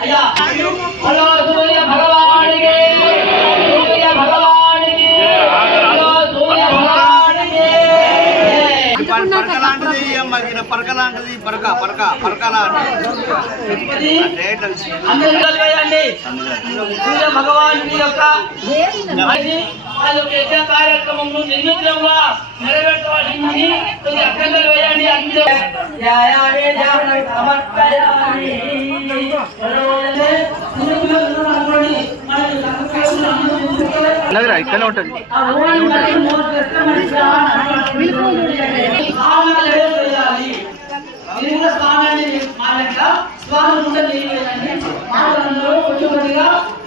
అయ్యా హలో సూర్య భగవానికి సూర్య భగవానికి హలో సూర్య భగవానికి పరకలాంటిది మగిన పరకలాంటిది పరక పరక పరకలాంటిది సూర్య భగవానికి యొక్క కార్యక్రమం నిర్విఘ్నంగా నెరవేర్చవలసిందని కొద్ది అభ్యంతరాలు వేయండి. ఇక్కడనే ఉంటుంది.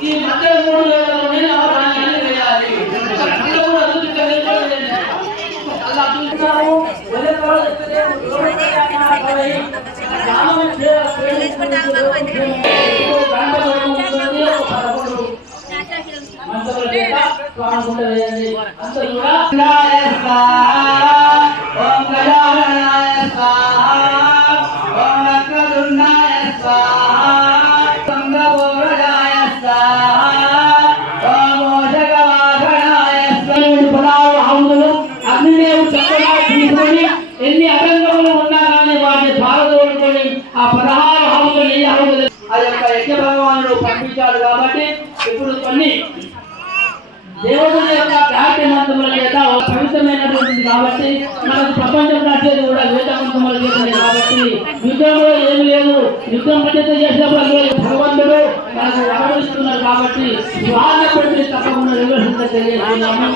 ఈ మధ్య 3 వేయాలి. ఎన్ని అరంగములు ఉన్నా కానీ వాటిని పారదోడుకొని ఆ 16 హంసలు ఈ హంసలు ఆ యొక్క యజ్ఞ భగవానుడు పంపించాడు. కాబట్టి ఇప్పుడు కొన్ని దేవుడు యొక్క ప్రార్థనాంతముల చేత పవిత్రమైనటువంటిది కాబట్టి మనకు ప్రపంచం నచ్చేది కూడా వేదమంతముల చేతుంది. కాబట్టి యుద్ధంలో ఏమి లేదు, యుద్ధం పద్ధతి చేసినప్పుడు భగవంతుడు మనకు అనుభవిస్తున్నారు. కాబట్టి స్వార్థపడి తప్పకుండా నిర్వహించ తెలియజేస్తున్నాము.